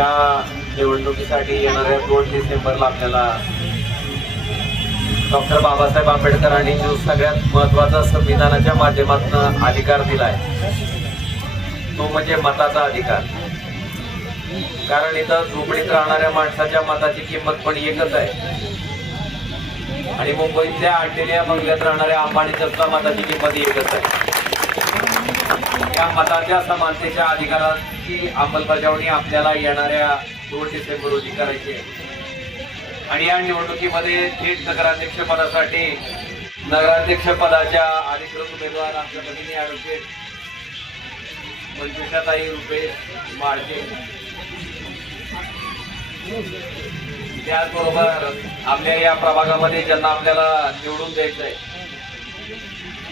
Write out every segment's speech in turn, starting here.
या निवडणुकीसाठी येणाऱ्या दोन डिसेंबरला आपल्याला डॉक्टर बाबासाहेब आंबेडकरांनी जो सगळ्यात महत्त्वाचा संविधानाच्या माध्यमातून अधिकार दिलाय तो म्हणजे मताचा अधिकार. कारण इथं झोपडीत राहणाऱ्या माणसाच्या मताची किंमत पण एकच आहे. आणि मुंबईतल्या अंटेलिया बंगल्यात राहणाऱ्या अंबानीच्या मताची किंमत एकच आहे. या मताच्या समानतेच्या अधिकाराची अंमलबजावणी आपल्याला येणाऱ्या दोन डिसेंबर रोजी करायची आहे. आणि या निवडणुकीमध्ये थेट नगराध्यक्ष पदासाठी नगराध्यक्ष पदाच्या अधिकृत उमेदवार आमच्या भगिनी ॲडव्होकेट मंजुषाताई रुपेश माळके. त्याचबरोबर आपल्या या प्रभागामध्ये ज्यांना आपल्याला निवडून द्यायचं आहे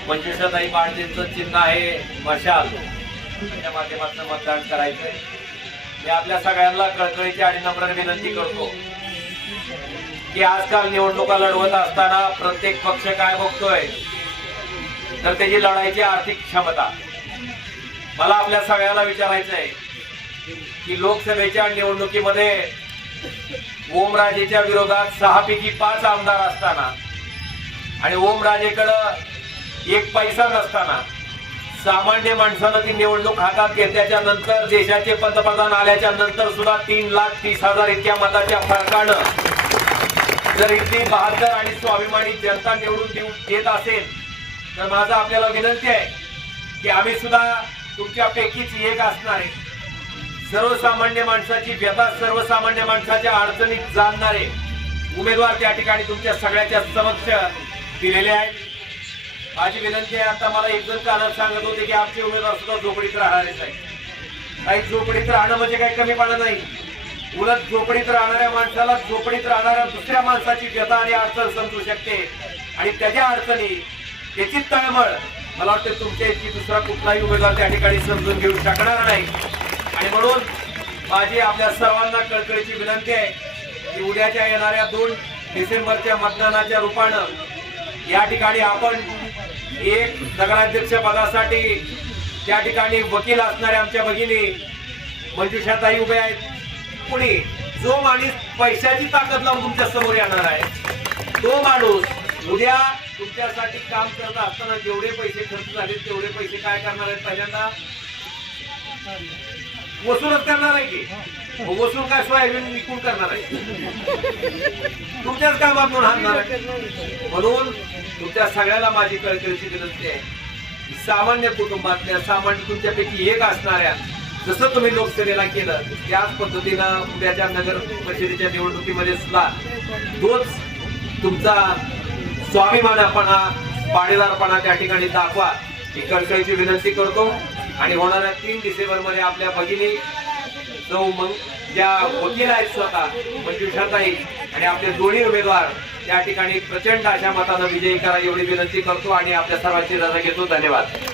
पंचवीसाताई माळकेंचं चिन्ह आहे मशाल त्याच्या माध्यमातून मतदान करायचंय. मी आपल्या सगळ्यांना कळकळीची आणि नम्र विनंती करतो की आजकाल निवडणुका लढवत असताना प्रत्येक पक्ष काय बघतोय तर त्याची लढायची आर्थिक क्षमता. मला आपल्या सगळ्यांना विचारायचं आहे की लोकसभेच्या निवडणुकीमध्ये ओमराजेच्या विरोधात सहापैकी पाच आमदार असताना आणि ओमराजेकडं एक पैसा नसताना सामान्य माणसानं ती निवडणूक हातात घेतल्याच्या नंतर देशाचे पंतप्रधान आल्याच्यानंतर सुद्धा तीन लाख तीस हजार इतक्या मताच्या फरकानं जर इथली बहादर आणि स्वाभिमानी जनता निवडून देऊ देत असेल तर माझा आपल्याला विनंती आहे की आम्ही सुद्धा तुमच्यापैकीच एक असणार आहे. सर्वसामान्य माणसाची व्यथा सर्वसामान्य माणसाच्या अडचणीत जाणणारे उमेदवार त्या ठिकाणी तुमच्या सगळ्याच्या समक्ष दिलेले आहेत. माझी विनंती आहे आता मला एक जण कानात सांगत होते की आमचे उमेदवार सुद्धा झोपडीत राहणारेच आहे काही झोपडीत राहणं म्हणजे काही कमीपणा नाही. उलट झोपडीत राहणाऱ्या माणसाला झोपडीत राहणाऱ्या दुसऱ्या माणसाची व्यथा आणि अडचण समजू शकते. आणि त्याच्या अडचणी त्याची तळमळ मला वाटतं तुमच्या इतकी दुसरा कुठलाही उमेदवार त्या ठिकाणी समजून घेऊ शकणार नाही. आणि म्हणून माझी आपल्या सर्वांना कळकळीची विनंती आहे की उद्याच्या येणाऱ्या दोन डिसेंबरच्या मतदानाच्या रूपानं या ठिकाणी आपण एक नगराध्यक्ष पदासाठी त्या ठिकाणी वकील असणाऱ्या आमच्या भगिनी मंजुषाताई उभे आहेत. कुणी? जो माणूस पैशाची ताकद लावून तुमच्यासमोर येणार आहे तो माणूस उद्या तुमच्यासाठी काम करत असताना जेवढे पैसे खर्च झाले तेवढे पैसे काय करणार आहेत पहिल्यांदा? वसूलच करणार आहे की? वसूल काय सोयाबीन विकून करणार आहे? तुमच्याच कामात म्हणून हाणणार आहे. म्हणून तुमच्या सगळ्याला माझी कळकळीची विनंती आहे. सामान्य कुटुंबातल्या सामान्य तुमच्यापैकी एक असणाऱ्या जसं तुम्ही लोकसभेला केलं त्याच पद्धतीनं उद्याच्या नगर परिषदेच्या निवडणुकीमध्ये सुद्धा तोच तुमचा स्वाभिमानपणा पाणीदारपणा त्या ठिकाणी दाखवा ही कळकळीची विनंती करतो. आणि होणाऱ्या तीन डिसेंबरमध्ये आपल्या भगिनी जो मग ज्या वकील आहेत स्वतः मंजुषाताई आणि आपले दोन्ही उमेदवार त्या ठिकाणी प्रचंड अशा मतानं विजयी करा एवढी विनंती करतो आणि आपल्या सर्वांची रजा घेतो. धन्यवाद.